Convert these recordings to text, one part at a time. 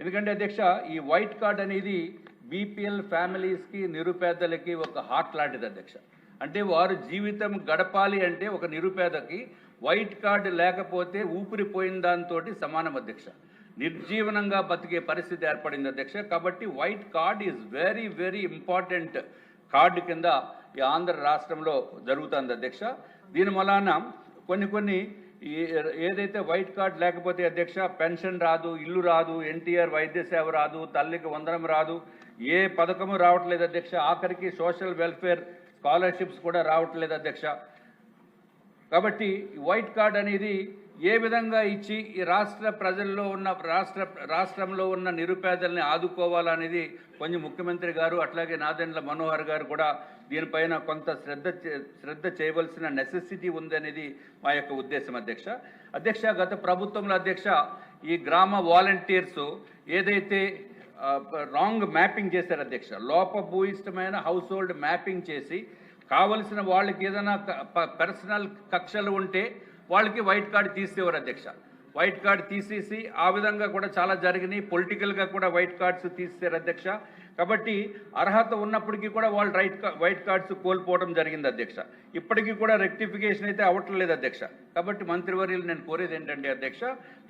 ఎందుకంటే అధ్యక్ష, ఈ వైట్ కార్డ్ అనేది బీపీఎల్ ఫ్యామిలీస్కి, నిరుపేదలకి ఒక హార్ట్ లాంటిది అధ్యక్ష. అంటే వారు జీవితం గడపాలి అంటే ఒక నిరుపేదకి వైట్ కార్డు లేకపోతే ఊపిరిపోయిన దాంతో సమానం అధ్యక్ష. నిర్జీవనంగా బతికే పరిస్థితి ఏర్పడింది అధ్యక్ష. కాబట్టి white card is very very important card కింద ఈ ఆంధ్ర రాష్ట్రంలో జరుగుతుంది అధ్యక్ష. దీని వలన కొన్ని ఏదైతే వైట్ కార్డ్ లేకపోతే అధ్యక్ష, పెన్షన్ రాదు, ఇల్లు రాదు, ఎన్టీఆర్ వైద్య సేవ రాదు, తల్లికి వందనం రాదు, ఏ పథకము రావట్లేదు అధ్యక్ష. ఆఖరికి సోషల్ వెల్ఫేర్ స్కాలర్షిప్స్ కూడా రావట్లేదు అధ్యక్ష. కాబట్టి వైట్ కార్డ్ అనేది ఏ విధంగా ఇచ్చి ఈ రాష్ట్ర ప్రజల్లో ఉన్న రాష్ట్రంలో ఉన్న నిరుపేదల్ని ఆదుకోవాలనేది కొంచెం ముఖ్యమంత్రి గారు అట్లాగే నాదెండ్ల మనోహర్ గారు కూడా దీనిపైన కొంత శ్రద్ధ చేయవలసిన నెసెసిటీ ఉందనేది మా యొక్క ఉద్దేశం అధ్యక్ష. గత ప్రభుత్వంలో అధ్యక్ష, ఈ గ్రామ వాలంటీర్స్ ఏదైతే రాంగ్ మ్యాపింగ్ చేశారు అధ్యక్ష, లోపభూయిష్టమైన హౌస్ హోల్డ్ మ్యాపింగ్ చేసి కావలసిన వాళ్ళకి ఏదైనా పర్సనల్ కక్షలు ఉంటే వాళ్ళకి వైట్ కార్డు తీసేవారు అధ్యక్ష. వైట్ కార్డు తీసేసి ఆ విధంగా కూడా చాలా జరిగినాయి. పొలిటికల్గా కూడా వైట్ కార్డ్స్ తీసేశారు అధ్యక్ష. కాబట్టి అర్హత ఉన్నప్పటికీ కూడా వాళ్ళు వైట్ కార్డ్స్ కోల్పోవడం జరిగింది అధ్యక్ష. ఇప్పటికీ కూడా రెక్టిఫికేషన్ అయితే అవ్వట్లేదు అధ్యక్ష. కాబట్టి మంత్రివర్యులు నేను కోరేది ఏంటంటే అధ్యక్ష,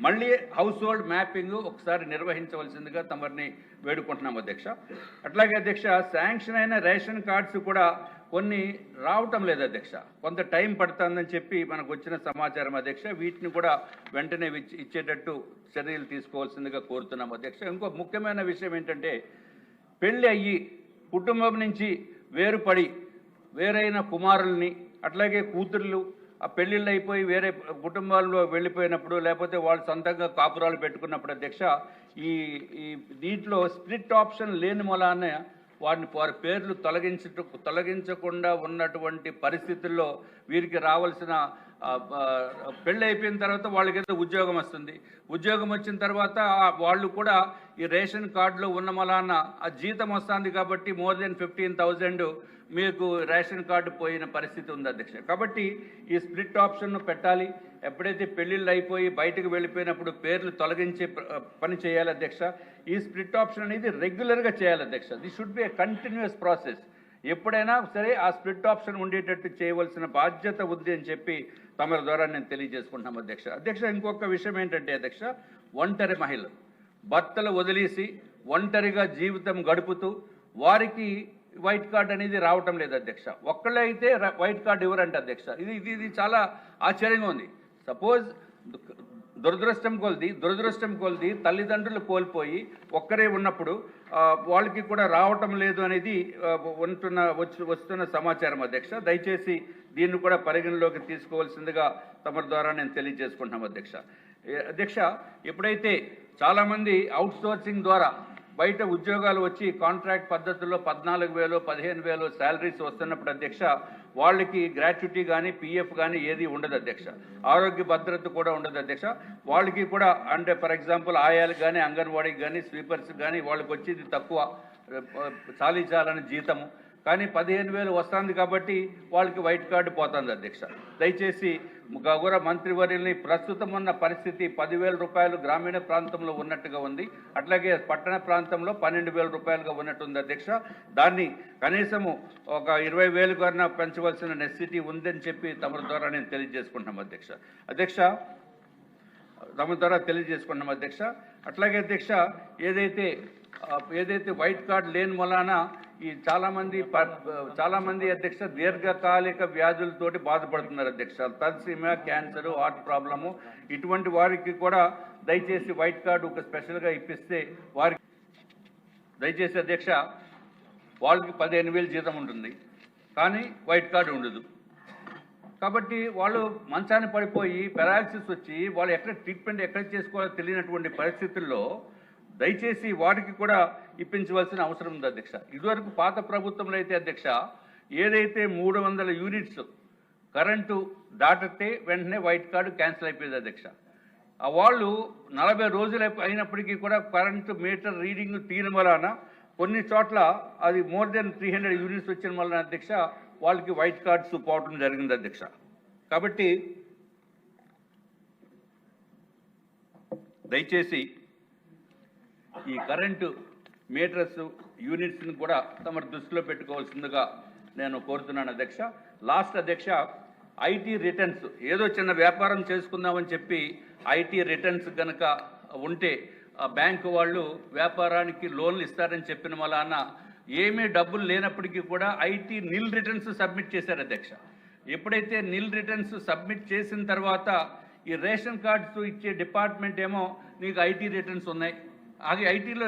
మళ్ళీ హౌస్ హోల్డ్ మ్యాపింగ్ ఒకసారి నిర్వహించవలసిందిగా తమరిని వేడుకుంటున్నాం అధ్యక్ష. అట్లాగే అధ్యక్ష, శాంక్షన్ అయిన రేషన్ కార్డ్స్ కూడా కొన్ని రావటం లేదు అధ్యక్ష. కొంత టైం పడుతుందని చెప్పి మనకు వచ్చిన సమాచారం అధ్యక్ష. వీటిని కూడా వెంటనే ఇచ్చేటట్టు చర్యలు తీసుకోవాల్సిందిగా కోరుతున్నాం అధ్యక్ష. ఇంకో ముఖ్యమైన విషయం ఏంటంటే, పెళ్ళి అయ్యి కుటుంబం నుంచి వేరుపడి వేరైన కుమారుల్ని అట్లాగే కూతుర్లు ఆ పెళ్ళిళ్ళు అయిపోయి వేరే కుటుంబాల్లో వెళ్ళిపోయినప్పుడు, లేకపోతే వాళ్ళు సొంతంగా కాపురాలు పెట్టుకున్నప్పుడు అధ్యక్ష, ఈ దీంట్లో స్ప్లిట్ ఆప్షన్ లేని మూలాన వారి పేర్లు తొలగించకుండా ఉన్నటువంటి పరిస్థితుల్లో వీరికి రావాల్సిన పెళ్ళి అయిపోయిన తర్వాత వాళ్ళకైతే ఉద్యోగం వస్తుంది. ఉద్యోగం వచ్చిన తర్వాత వాళ్ళు కూడా ఈ రేషన్ కార్డులో ఉన్న మలాన ఆ జీతం వస్తుంది కాబట్టి మోర్ దెన్ 15,000 మీకు రేషన్ కార్డు పోయిన పరిస్థితి ఉంది అధ్యక్ష. కాబట్టి ఈ స్ప్లిట్ ఆప్షన్ను పెట్టాలి. ఎప్పుడైతే పెళ్ళిళ్ళు అయిపోయి బయటకు వెళ్ళిపోయినప్పుడు పేర్లు తొలగించే పని చేయాలి అధ్యక్ష. ఈ స్ప్లిట్ ఆప్షన్ అనేది రెగ్యులర్గా చేయాలి అధ్యక్ష. This should be a continuous process. ఎప్పుడైనా సరే ఆ స్ప్లిట్ ఆప్షన్ ఉండేటట్టు చేయవలసిన బాధ్యత ఉంది అని చెప్పి తమ ద్వారా నేను తెలియజేసుకుంటున్నాం అధ్యక్ష. ఇంకొక విషయం ఏంటంటే అధ్యక్ష, ఒంటరి మహిళలు భర్తలు వదిలేసి ఒంటరిగా జీవితం గడుపుతూ వారికి వైట్ కార్డ్ అనేది రావటం లేదు అధ్యక్ష. ఒక్కళ్ళే అయితే వైట్ కార్డు ఇవ్వరంట అధ్యక్ష. ఇది చాలా ఆశ్చర్యంగా ఉంది. సపోజ్ దురదృష్టం కొలది తల్లిదండ్రులు కోల్పోయి ఒక్కరే ఉన్నప్పుడు వాళ్ళకి కూడా రావటం లేదు అనేది వస్తున్న సమాచారం అధ్యక్ష. దయచేసి దీన్ని కూడా పరిగణలోకి తీసుకోవాల్సిందిగా తమ ద్వారా నేను తెలియజేసుకుంటున్నాం అధ్యక్ష. ఎప్పుడైతే చాలామంది అవుట్ సోర్సింగ్ ద్వారా బయట ఉద్యోగాలు వచ్చి కాంట్రాక్ట్ పద్ధతుల్లో 14,000 15,000 శాలరీస్ వస్తున్నప్పుడు అధ్యక్ష, వాళ్ళకి గ్రాట్యుటీ కానీ పిఎఫ్ కానీ ఏది ఉండదు అధ్యక్ష. ఆరోగ్య భద్రత కూడా ఉండదు అధ్యక్ష. వాళ్ళకి కూడా అంటే ఫర్ ఎగ్జాంపుల్ ఆయాలకు కానీ అంగన్వాడీకి కానీ స్వీపర్స్ కానీ వాళ్ళకి వచ్చేది తక్కువ, చాలని జీతము. కానీ 15,000 వస్తుంది కాబట్టి వాళ్ళకి వైట్ కార్డు పోతుంది అధ్యక్ష. దయచేసి గౌరవ మంత్రివర్యుల్ని ప్రస్తుతం ఉన్న పరిస్థితి 10,000 రూపాయలు గ్రామీణ ప్రాంతంలో ఉన్నట్టుగా ఉంది, అట్లాగే పట్టణ ప్రాంతంలో 12,000 రూపాయలుగా ఉన్నట్టుంది అధ్యక్ష. దాన్ని కనీసము ఒక 20,000 కన్నా పెంచవలసిన నెసిటీ ఉందని చెప్పి తమ ద్వారా నేను తెలియజేసుకుంటున్నాం అధ్యక్ష. అట్లాగే అధ్యక్ష, ఏదైతే వైట్ కార్డ్ లేని వలన ఈ చాలామంది అధ్యక్ష దీర్ఘకాలిక వ్యాధులతోటి బాధపడుతున్నారు అధ్యక్ష. తలసీమియా, క్యాన్సర్, హార్ట్ ప్రాబ్లము, ఇటువంటి వారికి కూడా దయచేసి వైట్ కార్డు ఒక స్పెషల్గా ఇప్పిస్తే వారికి దయచేసి అధ్యక్ష వాళ్ళకి 15,000 జీతం ఉంటుంది కానీ వైట్ కార్డు ఉండదు. కాబట్టి వాళ్ళు మంచాన్ని పడిపోయి పెరాలసిస్ వచ్చి వాళ్ళు ట్రీట్మెంట్ ఎక్కడ చేసుకోవాలో తెలియనటువంటి పరిస్థితుల్లో దయచేసి వారికి కూడా ఇప్పించవలసిన అవసరం ఉంది అధ్యక్ష. ఇదివరకు పాత ప్రభుత్వంలో అయితే అధ్యక్ష, ఏదైతే 300 యూనిట్స్ కరెంటు దాటితే వెంటనే వైట్ కార్డు క్యాన్సిల్ అయిపోయేది అధ్యక్ష. వాళ్ళు 40 రోజులు అయినప్పటికీ కూడా కరెంటు మీటర్ రీడింగ్ తీయడం వలన కొన్ని చోట్ల అది మోర్ దెన్ 300 యూనిట్స్ వచ్చిన వలన అధ్యక్ష వాళ్ళకి వైట్ కార్డ్స్ పోవటం జరిగింది అధ్యక్ష. కాబట్టి దయచేసి ఈ కరెంటు మీటర్స్ యూనిట్స్ని కూడా తమ దృష్టిలో పెట్టుకోవాల్సిందిగా నేను కోరుతున్నాను అధ్యక్ష. లాస్ట్ అధ్యక్ష, ఐటీ రిటర్న్స్ ఏదో చిన్న వ్యాపారం చేసుకుందామని చెప్పి ఐటీ రిటర్న్స్ కనుక ఉంటే బ్యాంకు వాళ్ళు వ్యాపారానికి లోన్లు ఇస్తారని చెప్పిన వలన ఏమీ డబ్బులు లేనప్పటికీ కూడా ఐటీ నిల్ రిటర్న్స్ సబ్మిట్ చేశారు అధ్యక్ష. ఎప్పుడైతే నిల్ రిటర్న్స్ సబ్మిట్ చేసిన తర్వాత ఈ రేషన్ కార్డ్స్ ఇచ్చే డిపార్ట్మెంట్ ఏమో నీకు ఐటీ రిటర్న్స్ ఉన్నాయి, అది ఐటీలో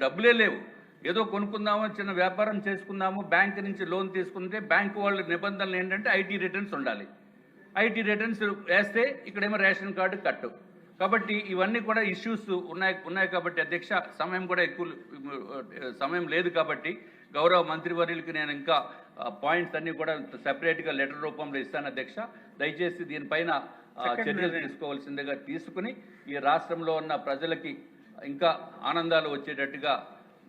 డబ్బులే లేవు, ఏదో కొనుక్కుందాము చిన్న వ్యాపారం చేసుకుందాము బ్యాంక్ నుంచి లోన్ తీసుకుంటే బ్యాంకు వాళ్ళ నిబంధనలు ఏంటంటే ఐటీ రిటర్న్స్ ఉండాలి. ఐటీ రిటర్న్స్ వేస్తే ఇక్కడేమో రేషన్ కార్డు కట్టు. కాబట్టి ఇవన్నీ కూడా ఇష్యూస్ ఉన్నాయి కాబట్టి అధ్యక్ష, సమయం కూడా ఎక్కువ సమయం లేదు కాబట్టి గౌరవ మంత్రివర్యులకి నేను ఇంకా పాయింట్స్ అన్ని కూడా సెపరేట్గా లెటర్ రూపంలో ఇస్తాను అధ్యక్ష. దయచేసి దీనిపైన చర్యలు తీసుకోవాల్సిందిగా తీసుకుని ఈ రాష్ట్రంలో ఉన్న ప్రజలకి ఇంకా ఆనందాలు వచ్చేటట్టుగా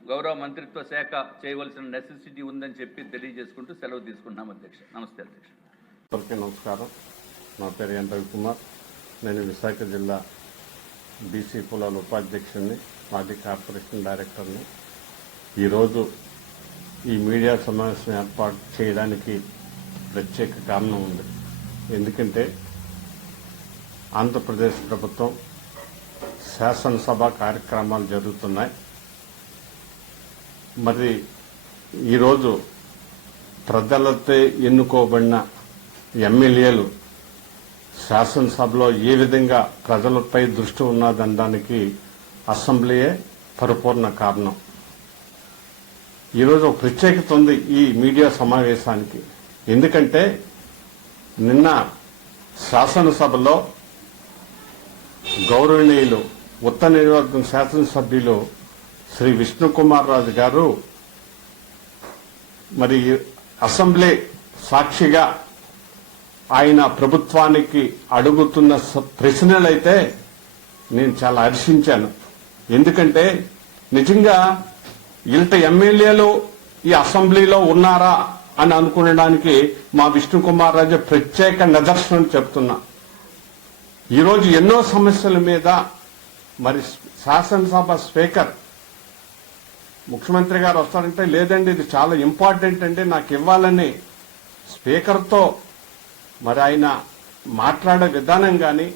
గౌరవ మంత్రిత్వ శాఖ చేయవలసిన నెసెసిటీ ఉందని చెప్పి తెలియజేసుకుంటూ సెలవు తీసుకున్నాం అధ్యక్ష. నమస్తే అధ్యక్ష. నమస్కారం. నా పేరు ఎన్ రవికుమార్. నేను విశాఖ జిల్లా బీసీ కులాల ఉపాధ్యక్షుడిని, మాజీ కార్పొరేషన్ డైరెక్టర్ని. ఈరోజు ఈ మీడియా సమావేశం ఏర్పాటు చేయడానికి ప్రత్యేక కారణం ఉంది. ఎందుకంటే ఆంధ్రప్రదేశ్ ప్రభుత్వం శాసనసభ కార్యక్రమాలు జరుగుతున్నాయి. మరి ఈరోజు ప్రజలతో ఎన్నుకోబడిన ఎమ్మెల్యేలు శాసనసభలో ఏ విధంగా ప్రజలపై దృష్టి ఉన్నదనడానికి అసెంబ్లీయే పరిపూర్ణ కారణం. ఈరోజు ఒక ప్రత్యేకత ఉంది ఈ మీడియా సమావేశానికి. ఎందుకంటే నిన్న శాసనసభలో గౌరవనీయులు ఉత్తర నియోజకవర్గం శాసనసభ్యులు శ్రీ విష్ణుకుమార్ రాజు గారు మరి అసెంబ్లీ సాక్షిగా ఆయన ప్రభుత్వానికి అడుగుతున్న ప్రశ్నలైతే నేను చాలా హర్షించాను. ఎందుకంటే నిజంగా ఇంత ఎమ్మెల్యేలు ఈ అసెంబ్లీలో ఉన్నారా అని అనుకునడానికి మా విష్ణుకుమార్ రాజు ప్రత్యేక నిదర్శనం చెప్తున్నా. ఈరోజు ఎన్నో సమస్యల మీద మరి శాసనసభ స్పీకర్ ముఖ్యమంత్రి గారు వస్తారంటే లేదండి ఇది చాలా ఇంపార్టెంట్ అంటే నాకు ఇవ్వాలని స్పీకర్తో మరి ఆయన మాట్లాడే విధానం కానీ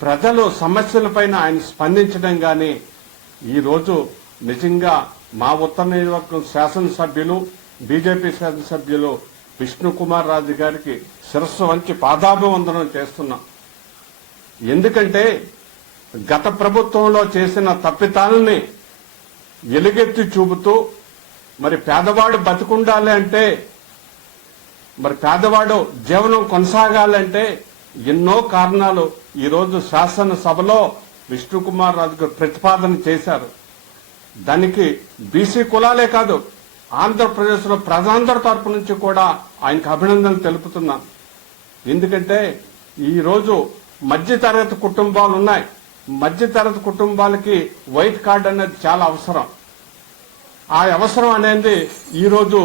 ప్రజలు సమస్యలపైన ఆయన స్పందించడం కానీ ఈరోజు నిజంగా మా ఉత్తర నియోజకవర్గం శాసనసభ్యులు బీజేపీ శాసనసభ్యులు విష్ణుకుమార్ రాజు గారికి శిరస్సు వంచి పాదాభివందనం చేస్తున్నాం. ఎందుకంటే గత ప్రభుత్వంలో చేసిన తప్పితాలని ఎలుగెత్తి చూపుతూ మరి పేదవాడు బతికుండాలి అంటే మరి పేదవాడు జీవనం కొనసాగాలంటే ఎన్నో కారణాలు ఈరోజు శాసనసభలో విష్ణుకుమార్ రాజు గారు ప్రతిపాదన చేశారు. దానికి బీసీ కులాలే కాదు ఆంధ్రప్రదేశ్లో ప్రజలందరి తరపు నుంచి కూడా ఆయనకు అభినందనలు తెలుపుతున్నాను. ఎందుకంటే ఈరోజు మధ్యతరగతి కుటుంబాలు ఉన్నాయి. మధ్యతరగతి కుటుంబాలకి వైట్ కార్డు అనేది చాలా అవసరం. ఆ అవసరం అనేది ఈరోజు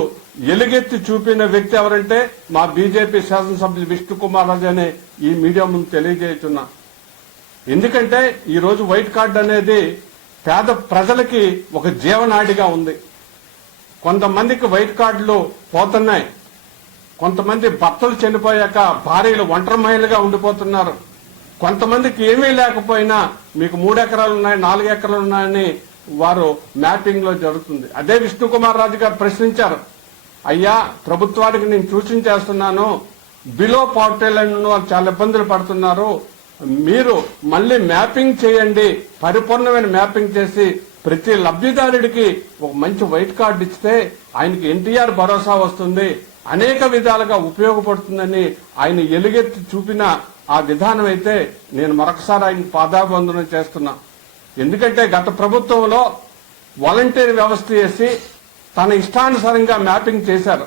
ఎలుగెత్తి చూపిన వ్యక్తి ఎవరంటే మా బీజేపీ శాసనసభ్యులు విష్ణుకుమార్ రాజు అనే ఈ మీడియా ముందు తెలియజేస్తున్నా. ఎందుకంటే ఈరోజు వైట్ కార్డు అనేది పేద ప్రజలకి ఒక జీవనాడిగా ఉంది. కొంతమందికి వైట్ కార్డులు పోతున్నాయి. కొంతమంది భర్తలు చనిపోయాక భార్యలు ఒంటరి మహిళలుగా ఉండిపోతున్నారు. కొంతమందికి ఏమీ లేకపోయినా మీకు 3 ఎకరాలు ఉన్నాయి 4 ఎకరాలు ఉన్నాయని వారు మ్యాపింగ్ లో జరుగుతుంది. అదే విష్ణుకుమార్ రాజు గారు ప్రశ్నించారు, అయ్యా ప్రభుత్వానికి నేను సూచన చేస్తున్నాను, బిలో పావర్టీ లైన్ వాళ్ళు చాలా ఇబ్బందులు పడుతున్నారు, మీరు మళ్ళీ మ్యాపింగ్ చేయండి, పరిపూర్ణమైన మ్యాపింగ్ చేసి ప్రతి లబ్ధిదారుడికి ఒక మంచి వైట్ కార్డు ఇస్తే ఆయనకి ఎన్టీఆర్ భరోసా వస్తుంది, అనేక విధాలుగా ఉపయోగపడుతుందని ఆయన ఎలుగెత్తి చూపిన ఆ విధానం అయితే నేను మరొకసారి ఆయన పాదాభివందనం చేస్తున్నా. ఎందుకంటే గత ప్రభుత్వంలో వాలంటీర్ వ్యవస్థ చేసి తన ఇష్టానుసారంగా మ్యాపింగ్ చేశారు.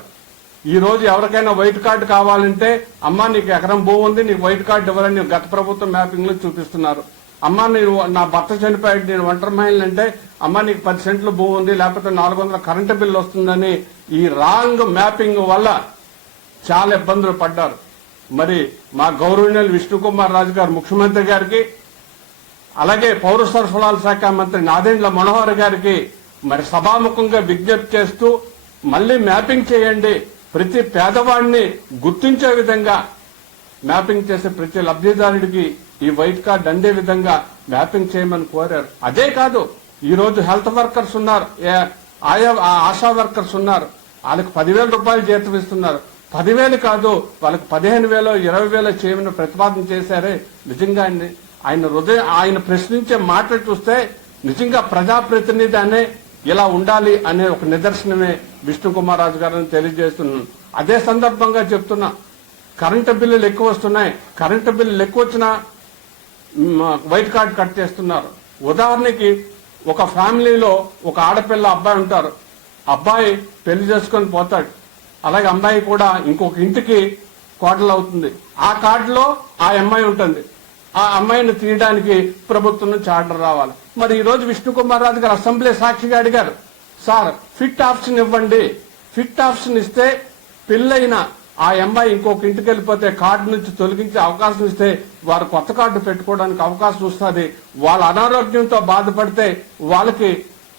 ఈ రోజు ఎవరికైనా వైట్ కార్డు కావాలంటే అమ్మా నీకు ఎకరం భూమి ఉంది నీకు వైట్ కార్డు ఇవ్వాలని గత ప్రభుత్వం మ్యాపింగ్ లో చూపిస్తున్నారు. అమ్మా నేను నా భర్త చనిపోయాడు నేను ఒంటరి మహిళనంటే అమ్మా నీకు 10 సెంట్లు భూమి ఉంది లేకపోతే 400 కరెంటు బిల్లు వస్తుందని ఈ రాంగ్ మ్యాపింగ్ వల్ల చాలా ఇబ్బందులు పడ్డారు. మరి మా గౌరవనీయులు విష్ణుకుమార్ రాజు గారు ముఖ్యమంత్రి గారికి అలాగే పౌర సరఫరాల శాఖ మంత్రి నాదెండ్ల మనోహర్ గారికి మరి సభాముఖంగా విజ్ఞప్తి చేస్తూ మళ్ళీ మ్యాపింగ్ చేయండి, ప్రతి పేదవాడిని గుర్తించే విధంగా మ్యాపింగ్ చేసే ప్రతి లబ్ధిదారుడికి ఈ వైట్ కార్డ్ అందే విధంగా మ్యాపింగ్ చేయమని కోరారు. అదే కాదు, ఈ రోజు హెల్త్ వర్కర్స్ ఉన్నారు, ఆశా వర్కర్స్ ఉన్నారు, వాళ్ళకి 10,000 రూపాయలు జీతం ఇస్తున్నారు. 10,000 కాదు, వాళ్ళకి 15,000 20,000 చేయమని ప్రతిపాదన చేశారే. నిజంగా ఆయన ప్రశ్నించే మాటలు చూస్తే నిజంగా ప్రజాప్రతినిధి అనే ఇలా ఉండాలి అనే ఒక నిదర్శనమే విష్ణుకుమార్ రాజు గారిని తెలియజేస్తున్నాను. అదే సందర్భంగా చెప్తున్నా, కరెంటు బిల్లులు ఎక్కువ వస్తున్నాయి. కరెంటు బిల్లులు ఎక్కువ వచ్చినా వైట్ కార్డ్ కట్ చేస్తున్నారు. ఉదాహరణకి ఒక ఫ్యామిలీలో ఒక ఆడపిల్ల అబ్బాయి ఉంటారు. అబ్బాయి పెళ్లి చేసుకొని పోతాడు, అలాగే అమ్మాయి కూడా ఇంకొక ఇంటికి కోడలు అవుతుంది. ఆ కార్డులో ఆ అమ్మాయి ఉంటుంది. ఆ అమ్మాయిని తీయడానికి ప్రభుత్వం నుంచి ఆర్డర్ రావాలి. మరి ఈ రోజు విష్ణుకుమార్ రాజు గారు అసెంబ్లీ సాక్షిగా అడిగారు, సార్ ఫిట్ ఆప్షన్ ఇవ్వండి, ఫిట్ ఆప్షన్ ఇస్తే పెళ్ళైన ఆ అమ్మాయి ఇంకొక ఇంటికి వెళ్ళిపోతే కార్డు నుంచి తొలగించే అవకాశం ఇస్తే వారు కొత్త కార్డు పెట్టుకోవడానికి అవకాశం వస్తుంది. వాళ్ళ అనారోగ్యంతో బాధపడితే వాళ్ళకి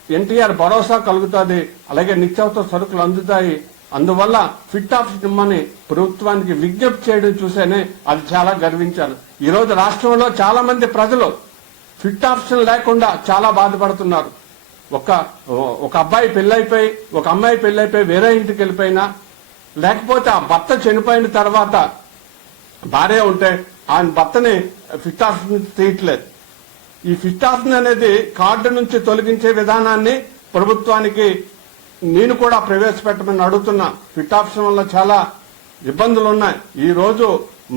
ఎన్టీఆర్ భరోసా కలుగుతుంది, అలాగే నిత్యావసర సరుకులు అందుతాయి. అందువల్ల ఫిట్ ఆప్షన్ ఇమ్మని ప్రభుత్వానికి విజ్ఞప్తి చేయడం చూసేనే అది చాలా గర్వించాను. ఈ రోజు రాష్ట్రంలో చాలా మంది ప్రజలు ఫిట్ ఆప్షన్ లేకుండా చాలా బాధపడుతున్నారు. ఒక అబ్బాయి పెళ్ళైపోయి ఒక అమ్మాయి పెళ్ళైపోయి వేరే ఇంటికి వెళ్ళిపోయినా, లేకపోతే ఆ భర్త చనిపోయిన తర్వాత భార్య ఉంటే ఆయన భర్తని ఫిట్ ఆప్షన్ తీయట్లేదు. ఈ ఫిట్ ఆప్షన్ అనేది కార్డు నుంచి తొలగించే విధానాన్ని ప్రభుత్వానికి నేను కూడా ప్రవేశపెట్టమని అడుగుతున్నా. ఫిట్ ఆప్షన్ వల్ల చాలా ఇబ్బందులు ఉన్నాయి. ఈ రోజు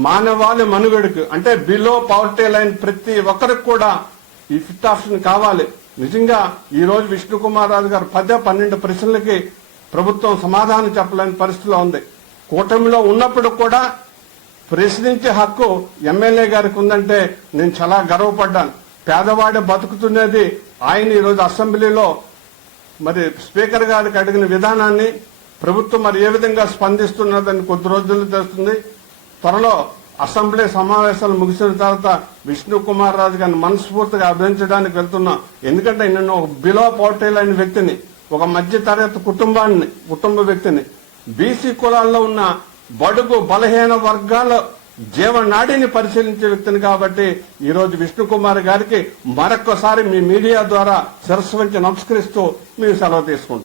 మానవాళి మనుగడకు అంటే బిలో పవర్టీ లైన్ ప్రతి ఒక్కరికి కూడా ఈ ఫిట్ ఆప్షన్ కావాలి. నిజంగా ఈ రోజు విష్ణుకుమార్ రాజు గారు 10-12 ప్రశ్నలకి ప్రభుత్వం సమాధానం చెప్పలేని పరిస్థితిలో ఉంది. కూటమిలో ఉన్నప్పుడు కూడా ప్రశ్నించే హక్కు ఎమ్మెల్యే గారికి ఉందంటే నేను చాలా గర్వపడ్డాను. పేదవాడు బతుకుతున్నది ఆయన ఈ రోజు అసెంబ్లీలో మరి స్పీకర్ గారికి అడిగిన విధానాన్ని ప్రభుత్వం మరి ఏ విధంగా స్పందిస్తున్నదని కొద్ది రోజుల్లో తెలుస్తుంది. త్వరలో అసెంబ్లీ సమావేశాలు ముగిసిన తర్వాత విష్ణుకుమార్ రాజు గారిని మనస్ఫూర్తిగా అభినందించడానికి వెళ్తున్నా. ఎందుకంటే నేను ఒక బిలో పవర్టీ లైన్ వ్యక్తిని, ఒక మధ్య తరగతి కుటుంబ వ్యక్తిని, బీసీ కులాల్లో ఉన్న బడుగు బలహీన వర్గాల జీవనాడిని పరిశీలించే వ్యక్తిని కాబట్టి ఈ రోజు విష్ణుకుమార్ గారికి మరొక్కసారి మీ మీడియా ద్వారా శిరస్సు వంచి నమస్కరిస్తూ మేము సెలవు తీసుకుంటాం.